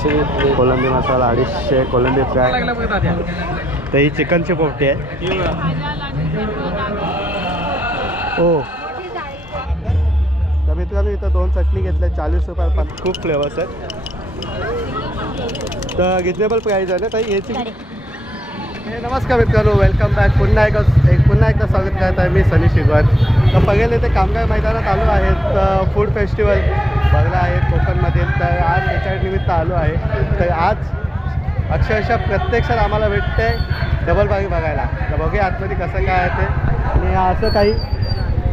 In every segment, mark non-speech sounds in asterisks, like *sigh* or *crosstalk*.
अडीचशे कोलंबी मसाला अडीचशे कोलंबी फ्राय. तर ही चिकनची पोपटी आहे. हो कमीत कमी इथं दोन चटणी घेतल्या चाळीस रुपये पण खूप फ्लेवर्स आहेत. तर रिजनेबल प्राईज आहे ना ताई याची हे नमस्कार मित्रांनो वेलकम बॅक पुन्हा एकदा एक पुन्हा एकदा स्वागत करत आहे मी सनी शिगवत तर पहिले ते कामगार मैदानात आलो आहेत फूड फेस्टिवल बघला आहे कोकणमधील. तर आज त्याच्या निमित्त आलो आहे. तर आज अक्षरशः प्रत्यक्षात आम्हाला भेटते डबल बागी बघायला. तर बघूया आतमध्ये कसं काय आहे ते. आणि असं काही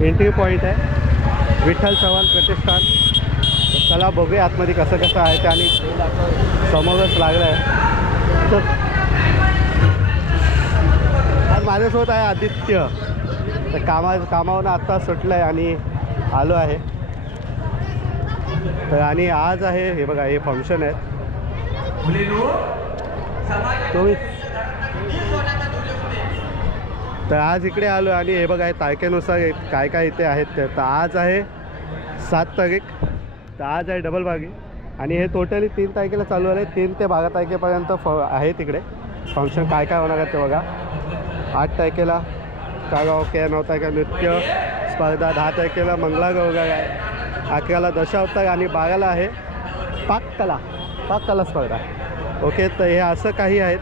एंट्री पॉईंट आहे. विठ्ठल चव्हाण प्रतिष्ठान. चला बघूया आतमध्ये कसं कसं आहे ते. आणि समोरच लागलं आहे तर आज माझ्यासोबत आहे आदित्य. तर कामा कामावरून आत्ता सुटलं आहे आणि आलो आहे. तर आणि आज आहे हे बघा हे फंक्शन आहे. तर आज इकडे आलो आणि हे बघा तारखेनुसार काय काय इथे आहेत ते. तर आज आहे सात तारीख. तर आज आहे डबल बागी आणि हे टोटली तीन तारखेला चालू आहे तीन ते बारा तारखेपर्यंत फ आहे तिकडे फंक्शन काय काय होणार आहे ते बघा. आठ तारखेला कागाओके नऊ तारखेला नृत्य स्पर्धा दहा तारखेला मंगळागौर आहे. अकराला दशावतार आणि बाराला आहे पाककला पाककला स्पर्धा. ओके तर हे असं काही आहेत.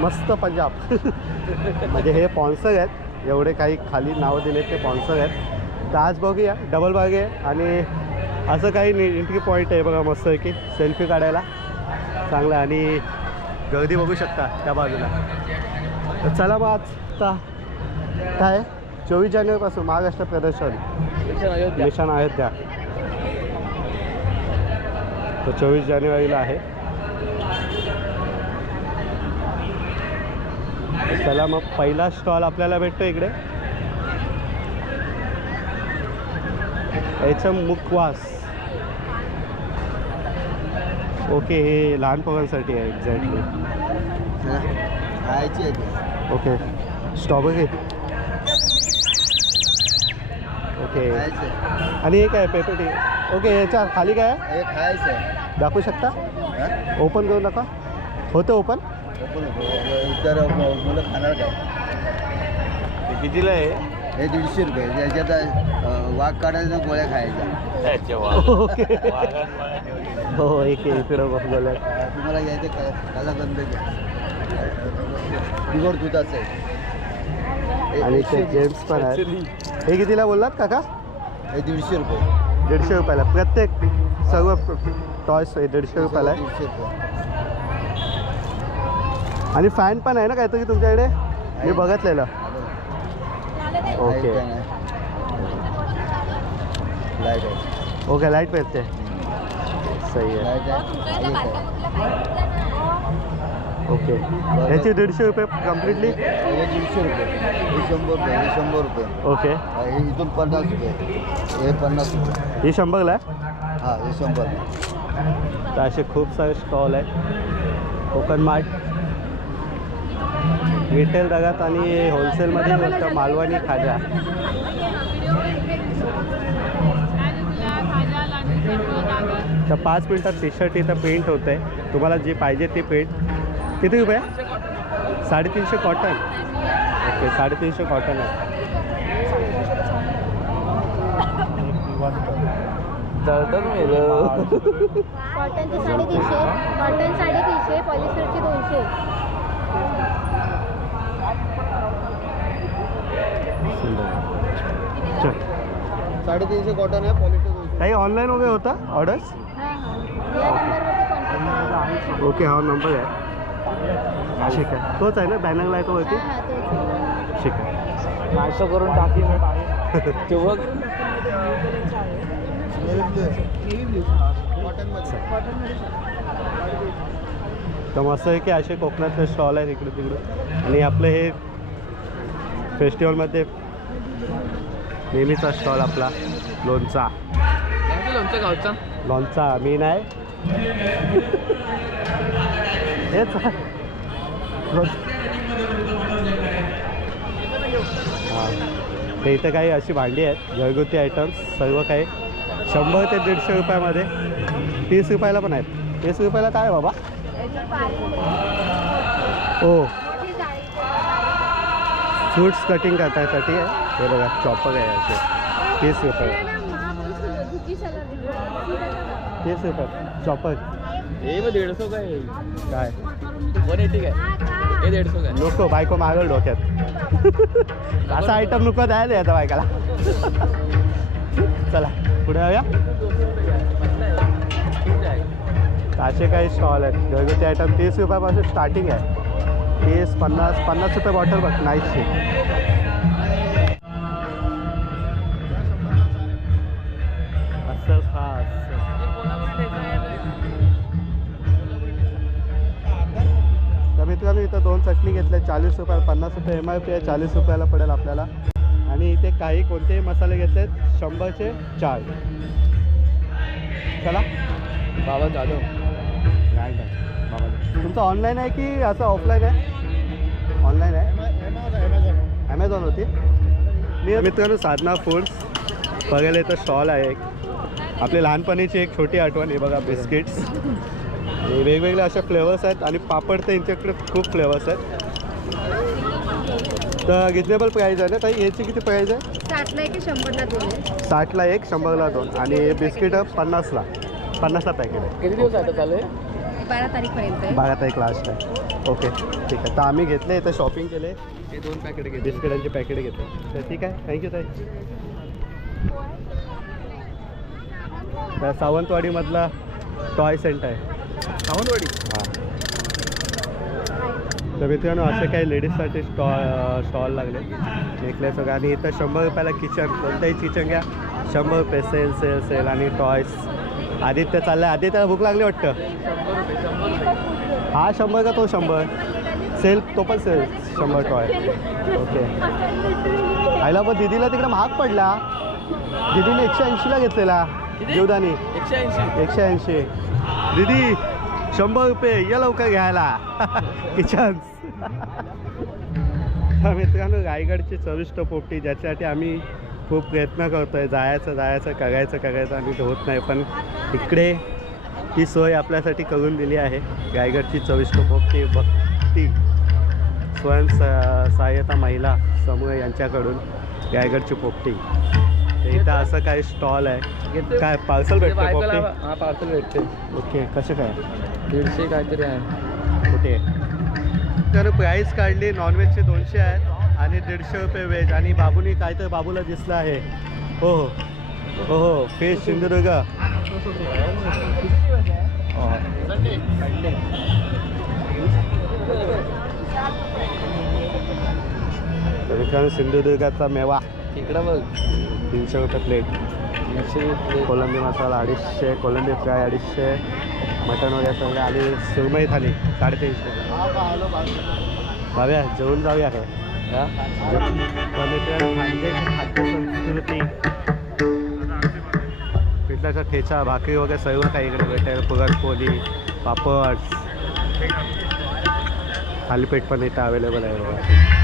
मस्त पंजाब. *laughs* म्हणजे हे स्पॉन्सर आहेत. एवढे काही खाली नावं दिलेत ते स्पॉन्सर आहेत. तर आज बघूया डबल बाग आहे आणि असं काही एंट्री पॉईंट आहे बघा मस्त आहे की सेल्फी काढायला. चांगलं. आणि गर्दी बघू शकता त्या बाजूला. चला मग आता. काय? चोवीस जानेवारीपासून महाराष्ट्र प्रदर्शन. निशाण अयोध्या. तर चोवीस जानेवारीला आहे. चला मग पहिला स्टॉल आपल्याला भेटतो इकडे. याचं मुखवास. ओके हे लहान पोरांसाठी आहे एक्झॅक्टली. ओके. स्ट्रॉबेरी. ओके. आहे. आणि हे काय पेपटी ओके याच्या खाली काय आहे? हे खायचं आहे. दाखवू शकता? हा? ओपन करू नका. होतं ओपन? मुलं खाणार काय? कितीला आहे? हे दीडशे रुपये. याच्यात अं, वाघ काढायचा गोळ्या खायच्या. *laughs* ओके. हो एक आहे इकडं बघलं तुम्हाला घ्यायचं का काला बंद घ्या. प्युअर दुधाचं आहे. आणि ते एकशे जेम्स पण आहेत. हे कितीला बोललात काका? हे दीडशे रुपये. दीडशे रुपयाला. प्रत्येक सर्व टॉयस आहे दीडशे रुपयाला आहे. दीडशे रुपये. आणि फॅन पण आहे ना काहीतरी तुमच्याकडे? मी बघितलेलं. ओके लाइट आहे. ओके लाइट पेरते सही आहे. लाइट हे आहे. ओके. याची दीडशे रुपये कम्प्लिटली हे दीडशे रुपये. हे शंभर रुपये हे शंभर रुपये. ओके. हे इथून पन्नास रुपये. हे पन्नास रुपये. ही शंभरला? आहे हां हे शंभर तर असे खूप सारे स्टॉल आहेत. कोकण मार्ट. रिटेल जगात आणि होलसेलमध्ये गोष्ट मालवणी खाजा. तर पाच मिनटात टी शर्ट इथं प्रिंट होतं आहे तुम्हाला जी पाहिजे ती प्रिंट किती रुपये? साडेतीनशे कॉटन ओके साडेतीनशे कॉटन आहे. कॉटनचे साडेतीनशे कॉटन साडेतीनशे पॉलिस्टरचे दोनशे. चल. साडेतीनशे कॉटन आहे दोनशे. काही ऑनलाईन वगैरे होता? ऑर्डर्स हां हां. ओके हा नंबर आहे. ठीक आहे. तोच आहे ना? बॅनरला आहे तो वरती ठीक आहे. नाश्ता करून टाकी *laughs* ते बघ. तर मस्त आहे की असे कोकणातले स्टॉल आहेत इकडे तिकडे. आणि आपलं हे फेस्टिवलमध्ये नेहमीचा स्टॉल आपला लोणचा. लोणचं गावचा? लोणचा मी नाही. *laughs* हेच हां. ते इथं काही अशी भांडी आहेत घरगुती आयटम्स सर्व काही. शंभर ते दीडशे रुपयामध्ये. तीस रुपयाला पण आहेत. तीस रुपयाला काय बाबा? हो फ्रूट्स कटिंग करण्यासाठी आहे. हे बघा चॉपर आहे असे. तीस रुपये. तीस रुपये. चॉपर है काय? वन एटी का है ये डेढ़ सौ का है नको बायको मागल डोक्यात. *laughs* असा आयटम नको द्यायला आता बायकाला. *laughs* चला पुढे जाऊया. असे काही स्टॉल आहेत. घरगुती आयटम तीस रुपयापासून स्टार्टिंग आहे. तीस पन्नास पन्नास रुपये बॉटल बघ नाईटची. कमी इथं दोन चटणी घेतल्या चाळीस रुपयाला पन्नास रुपये एम आय पी आहे चाळीस रुपयाला पडेल आपल्याला. आणि इथे काही कोणतेही मसाले घेतलेत शंभरचे चार. चला. बाबा जादव नाही नाही. बाबा. तुमचं ऑनलाईन आहे की असं ऑफलाईन आहे? ऑनलाईन आहे? ॲमेझॉन होती. मी मित्रांनो साधना फूड्स बघायला इथं स्टॉल आहे एक. आपली लहानपणीची एक छोटी आठवण हे बघा बिस्किट्स वेगवेगळे असे फ्लेवर्स आहेत आणि पापड तर यांच्याकडे खूप फ्लेवर्स आहेत. तर रिजनेबल प्राईज आहे ना ताई? याची किती प्राईज आहे? साठला की शंभरला दोन. साठला एक शंभरला दोन. आणि हे बिस्किट पन्नासला. पन्नासला पॅकेट आहे. किती दिवस आता चालू आहे? बारा तारीखपर्यंत आहे. बारा तारीख लास्ट आहे. ओके ठीक आहे. तर आम्ही घेतले इथं शॉपिंग केले. हे दोन पॅकेट घेतले. बिस्किटांचे पॅकेट घेतले. तर ठीक आहे. थँक्यू ताई. तर सावंतवाडीमधला टॉय सेंटर आहे. सावंतवाडी. हां. तर मित्रांनो असे काही लेडीजसाठी स्टॉल स्टॉल लागले. नेकलेस वगैरे. आणि इथं शंभर रुपयाला किचन कोणतंही किचन घ्या. शंभर रुपये सेल सेल सेल आणि टॉयस आदित्य चाललं आहे आदित्यला भूक लागली वाटतं? हा शंभर का तो शंभर? सेल तो पण सेल शंभर टॉय ओके आईला पण दिदीला तिकडे महाग पडला. दिदीने एकशे ऐंशीला घेतलेला. किती? जीवदानी एकशे ऐंशी. एकशे ऐंशी. दीदी शंभर रुपये या लवकर घ्यायला. *laughs* किचन *laughs* मित्रांनो रायगडची चविष्ट पोपटी ज्याच्यासाठी आम्ही खूप प्रयत्न करतोय. जायचं जायचं करायचं करायचं आणि होत नाही. पण इकडे ही सोय आपल्यासाठी करून दिली आहे. रायगडची चविष्ट पोपटी भक्ती स्वयं स- सहाय्यता महिला समूह यांच्याकडून रायगडची पोपटी. इथं असं काही स्टॉल आहे. काय पार्सल भेटतं हा पार्सल भेटते ओके कसं काय? दीडशे काहीतरी आहे. कुठे? तर प्राईस काढली नॉनव्हेजचे दोनशे आहेत आणि दीडशे रुपये व्हेज आणि बाबूनी काय तर बाबूला दिसलं आहे. हो हो. हो हो. फिश सिंधुदुर्ग. हो. सिंधुदुर्गाचा मेवा. इकडं बघ. तीनशे रुपये प्लेट तीनशे रुपये कोलंबी मसाला अडीचशे कोलंबी फ्राय अडीचशे मटण वगैरे सगळं आणि सुरमई थाली साडेतीनशे. भाव्या जेवून जाऊया काय? खाद्य संस्कृती पिठल्याचा ठेचा भाकरी वगैरे सर्व काही इकडे भेटेल पुरणपोळी पापड. थालीपीठ पण इथं अवेलेबल आहे बघा.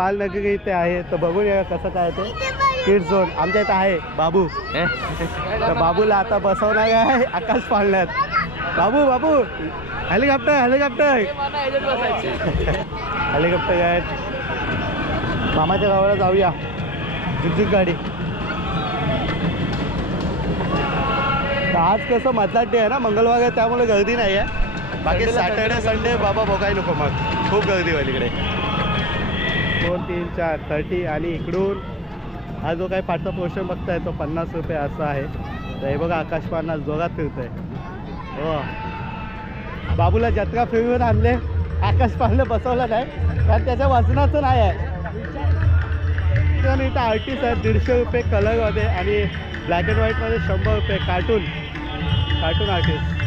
बालनगरी इथे आहे तर बघून या कसं काय ते. किड झोन आमच्या इथं आहे. बाबू? तर बाबूला आता बसवणार आहे आकाश पाळण्यात. बाबू बाबू. Helicopter helicopter. हेलिकॉप्टर आहे मामाच्या गावाला जाऊया. झुकझुक गाडी. आज कसं मतदार डे आहे ना मंगळवार आहे त्यामुळे गर्दी नाही आहे बाकी सॅटर्डे संडे बाबा बघाय नको मग. खूप गर्दी होईल इकडे. दोन तीन चार थर्टी आणि इकडून हा जो काही पाठचा पोर्शन बघताय तो पन्नास रुपये असा आहे. तर हे बघा आकाश पाळणा जोरात फिरतोय. हो. बाबूला जत्रा फिरवून आणले. आकाश पाळणं बसवलं नाही. कारण त्याच्या वजनाचं नाही आहे. तर इथं आर्टिस्ट आहे दीडशे रुपये कलरमध्ये आणि ब्लॅक अँड व्हाईटमध्ये शंभर रुपये. कार्टून कार्टून आर्टिस्ट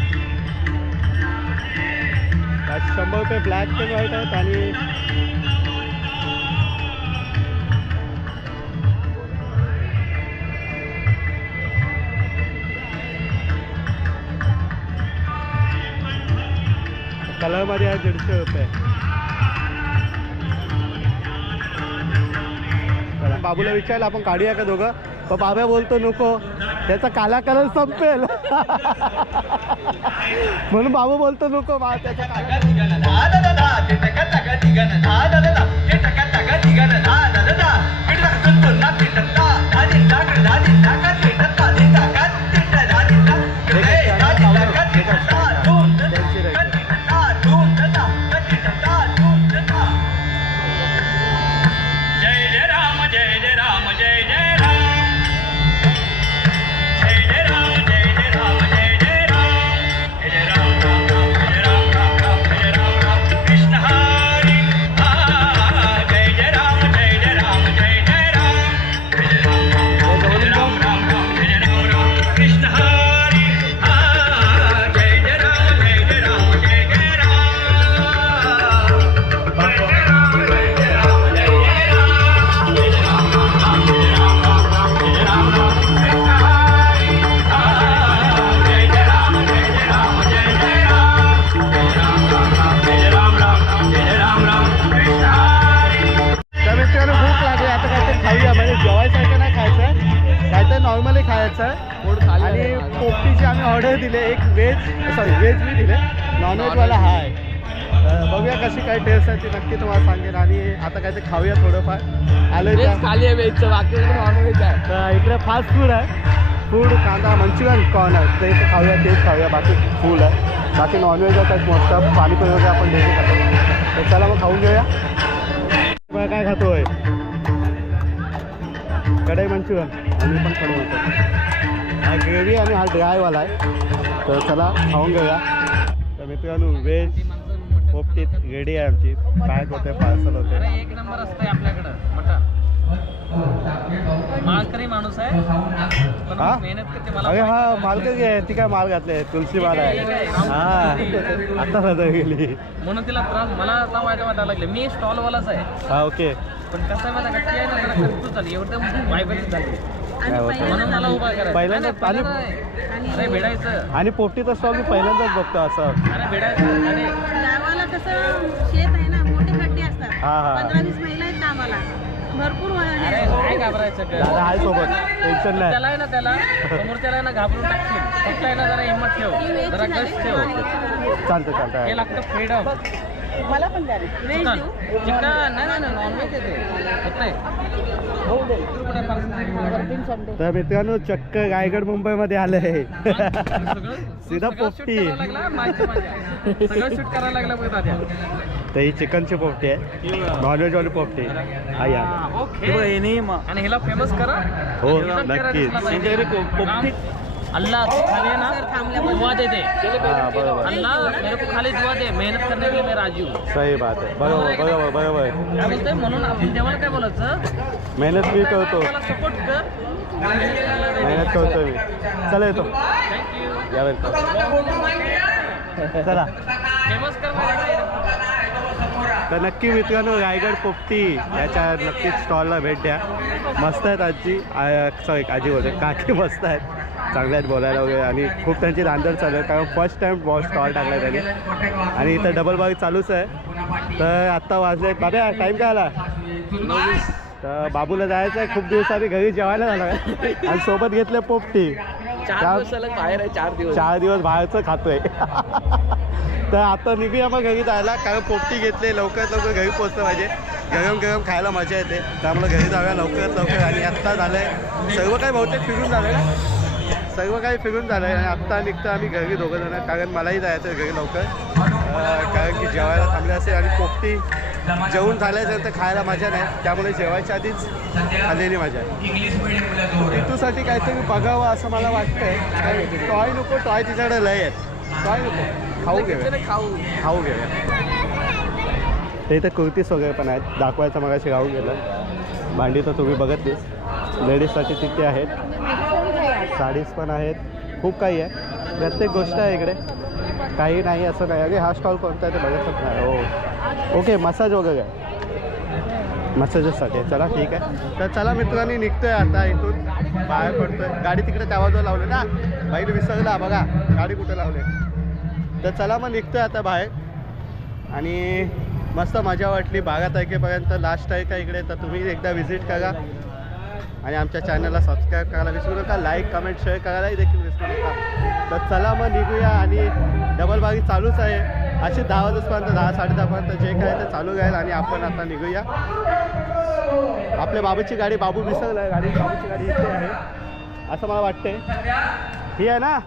शंभर रुपये ब्लॅक अँड व्हाईट आहेत आणि कलरमध्ये आहे दीडशे रुपये चला, बाबूला विचारलं आपण काढूया का दोघं पण बाब्या बोलतो नको त्याचा काला कलर संपेल म्हणून बाबू बोलतो नको बा त्याचा काला नॉनव्हेजवाला हा तर बघूया कशी काय टेस्ट आहे ती. नक्की तुम्हाला सांगेन. आणि आता काहीतरी खाऊया थोडंफार. आलं खाली आहे वेजचं बाकी नॉनव्हेज आहे. तर इकडे फास्ट फूड आहे. फूड कांदा मंचुरियन कॉर्न आहे. ते इथे खाऊया तेच खाऊया. बाकी फूड आहे. बाकी नॉनव्हेज आहे ऑफ पाणीपुरी वगैरे आपण डेली खातो तर चला मग खाऊन घेऊया. बघा काय खातोय. कढई मंचुरियन. आणि पण हा ग्रेव्ही आणि हा ड्रायवाला आहे. तर चला खाऊन घेऊया. तर मित्रांनो व्हेज पोपटीत रेडी आहे आमची. पॅक होते पार्सल होते. एक नंबर असतंय आपल्याकडं मटण. माणूस आहे पण हा? मेहनत करते मला अरे हा मालकरी आहे ती काय माल घातले तुलसी माल आहे. हा. आता नजर गेली. म्हणून तिला त्रास मला आता वाईट वाटायला लागले. मी स्टॉल वालाच आहे. हा ओके. पण कसं आहे माझा गट्टी आहे ना जरा झाली एवढं वायबल झाली. काय होतं? म्हणून मला उभा करायचं. पहिल्यांदा- नाही, पहिलं नाही. अरे भेडायचं. आणि पोपटीचा स्टॉल मी पहिल्यांदाच बघतो असं. अरे भेडायचं. आणि गावाला कसं शेत आहे ना मोठे खड्डे असतात. हा, हा. पंधरा वीस महिला आहेत कामाला. भरपूर अरे. काय घाबरायचं ग? दादा आहे सोबत. टेन्शन नाही. त्याला आहे ना त्याला. समोरच्याला आहे ना घाबरून टाकशील. फक्त आहे ना जरा हिंमत ठेव. जरा कष्ट ठेव. चालतं चालतं हे लागतं फ्रीडम. मला पण द्या रे. Veg chicken. देऊ. चिकन. नाही नाही नाही नॉनव्हेज आहे ते. होतंय तर मित्रांनो चक्क रायगड मुंबईमध्ये आलं आहे सीधा पोपटी. सगळं शूट करायला लागला बघ दाद्या. तर ही चिकनची पोपटी आहे. नॉनव्हेजवाली पोपटी. हा या ओके आणि हिला फेमस करा. हो नक्कीच. अल्लाह तू खाली है ना? दुआ दे दे हा बरोबर. अल्लाह मेरे को खाली दुआ दे. मेहनत करने के लिए मैं राजी हूँ. सही बात आहे बरोबर बरोबर बरोबर. काय बोलतोय? म्हणून आपण देवाला काय बोलायचं? मेहनत मी करतो. मला सपोर्ट कर. मेहनत करतो मी. चला येतो. या वेलकम चला. फेमस कर मला. तर नक्की मित्रांनो रायगड पोपटी याच्या नक्कीच स्टॉलला भेट द्या. मस्त आहेत आजी. सॉरी आजी बोलते काकी मस्त आहेत. चांगल्या आहेत बोलायला वगैरे. आणि खूप त्यांची रांधण चालू आहे कारण फर्स्ट टाईम बॉस स्टॉल टाकला त्यांनी. आणि इथं डबल बाग चालूच आहे. तर आत्ता वाजले. बाबा टाईम काय आला? तर बाबूला जायचं आहे. खूप दिवसांनी घरी जेवायला झालं आणि सोबत घेतले पोपटी. दिवस बाहेर आहे चार दिवस. चार दिवस बाहेरचं खातोय. तर आता निघूया मग घरी जायला. कारण पोपटी घेतले. लवकरात लवकर घरी पोचलं पाहिजे. गरम गरम खायला मजा येते. त्यामुळे घरी जाऊया लवकरात लवकर. आणि आत्ता झालं आहे सर्व काही बहुतेक फिरून झालं सर्व काही फिरून झालं आहे. आणि आत्ता निघतो आम्ही घरी दोघं जण. कारण मलाही जायचं आहे घरी लवकर. कारण की जेवायला थांबले असेल आणि पोपटी जेवून झाल्यानंतर खायला मजा नाही. त्यामुळे जेवायच्या आधीच खाल्लेली मजा आहे. ऋतूसाठी काहीतरी बघावं असं मला वाटतंय. टॉय नको टॉय तिच्याकडे लय आहेत. टॉय नको. खाऊ घेऊया. खाऊ. खाऊ घेऊया. ते इथे कुर्तीस वगैरे पण आहेत. दाखवायचं मगाशी राहून गेलं. भांडी तर तुम्ही बघतलीस लेडीजसाठी तिथे आहेत. साडीज पण आहेत. खूप काही आहे. प्रत्येक गोष्ट आहे इकडे. काही नाही असं नाही. अरे हा स्टॉल कोणता आहे? ते बघत नाही. हो. ओके मसाज वगैरे. आहे मसाजेससाठी चला ठीक आहे. तर चला मित्रांनी निघतोय आता इथून. बाहेर पडतोय. गाडी तिकडे त्या बाजूला लावली ना. बाईने विसरला बघा. गाडी कुठे लावली? तर चला मग निघतोय आता बाहेर. आणि मस्त मजा वाटली. बारा तारखेपर्यंत लास्ट आहे का इकडे? तर तुम्ही एकदा व्हिजिट करा. आणि आमच्या चॅनलला सबस्क्राईब करायला विसरू नका. लाईक कमेंट शेअर करायलाही देखील विसरू नका. तर चला मग निघूया आणि डबल बागी चालूच आहे. अशी दहा वाजेपर्यंत दहा साडे दहापर्यंत जे काय ते चालू राहील आणि आपण आता निघूया. आपल्या बाबूची गाडी बाबू विसरला आहे. गाडी बाबूची गाडी इथे आहे. असं मला वाटतंय. ही आहे ना?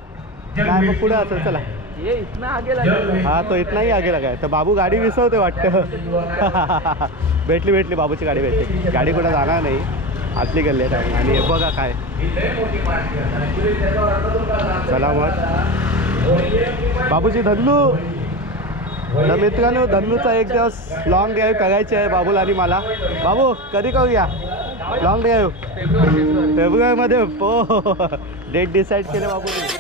नाही मग पुढे असेल चला. ये इतना आगे लगा. हा तो इथनाही आगे लागाय. तर बाबू गाडी विसरते वाटतं. *laughs* भेटली भेटली बाबूची गाडी भेटली. गाडी कुठं जाणार नाही. आतली गल्ली आहे आणि बघा काय. चला मग बाबूजी धन्नू तर मित्रांनो धन्नूचा एक दिवस लॉंग ड्राईव्ह करायची आहे बाबूला आणि मला. बाबू कधी करूया? लॉंग ड्राईव्ह फेब्रुवारीमध्ये हो. डेट डिसाईड केले बाबूने.